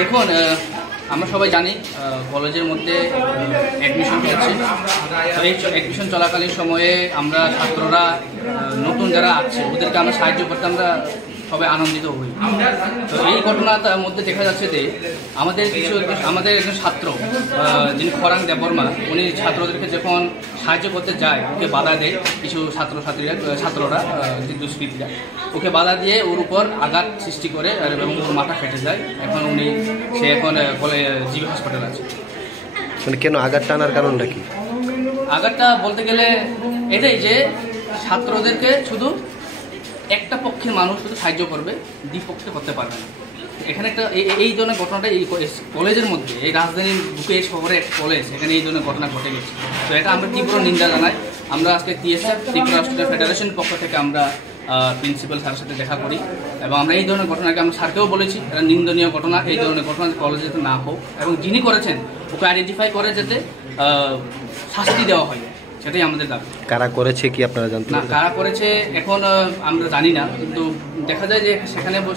দেখুন, আমরা সবাই জানি কলেজের মধ্যে অ্যাডমিশন চলছে। তো এই অ্যাডমিশন চলাকালীন সময়ে আমরা ছাত্ররা নতুন যারা আছে ওদেরকে আমরা সাহায্য করতে আমরা সবাই আনন্দিত হই। তো এই ঘটনাটার মধ্যে দেখা যাচ্ছে যে আমাদের একজন ছাত্র যিনি খরাং দেববর্মা, উনি ছাত্রদেরকে যখন সাহায্য করতে যায় ওকে বাধা দেয় কিছু ছাত্ররা যে দুষ্কৃতীরা, ওকে বাধা দিয়ে ওর উপর আঘাত সৃষ্টি করে এবং ওর মাথা ফেটে যায়। এখন সে এখন জিবি হাসপাতালে আছে। মানে কেন আঘাত টানার কারণটা কি? আঘাতটা বলতে গেলে এটাই যে ছাত্রদেরকে শুধু একটা পক্ষের মানুষ শুধু সাহায্য করবে, দ্বিপক্ষে করতে পারবে না। এখানে একটা এই ধরনের ঘটনাটা এই কলেজের মধ্যে, এই রাজধানীর বুকে শহরে একটা কলেজ, এখানে এই ধরনের ঘটনা ঘটে গেছে। তো এটা আমরা তীব্র নিন্দা জানাই। আমরা আজকে TSF ত্রিপুরা স্টুডেন্ট ফেডারেশনের পক্ষ থেকে আমরা প্রিন্সিপাল স্যারের সাথে দেখা করি এবং আমরা এই ধরনের ঘটনাকে আমরা স্যারকেও বলেছি এটা নিন্দনীয় ঘটনা, এই ধরনের ঘটনা কলেজে যাতে না হোক এবং যিনি করেছেন ওকে আইডেন্টিফাই করে যাতে শাস্তি দেওয়া হয়, সেটাই আমাদের দাবি। কারা করেছে কি আপনারা জানতে? না, কারা করেছে এখন আমরা জানি না, কিন্তু দেখা যায় যে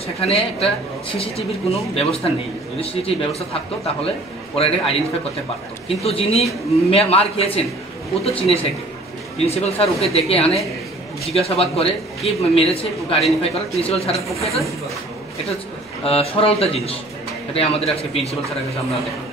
সেখানে একটা সিসিটিভির কোনো ব্যবস্থা নেই। যদি সিসিটিভি ব্যবস্থা থাকতো তাহলে ওরা এটা আইডেন্টিফাই করতে পারতো। কিন্তু যিনি মার খেয়েছেন ও তো চিনে শেখে। প্রিন্সিপাল স্যার ওকে ডেকে আনে, জিজ্ঞাসাবাদ করে কি মেরেছে, ওকে আইডেন্টিফাই করে। প্রিন্সিপাল স্যারের পক্ষে এটা সরলতা জিনিস, এটাই আমাদের আজকে প্রিন্সিপাল স্যারের কাছে আমরা দেখা।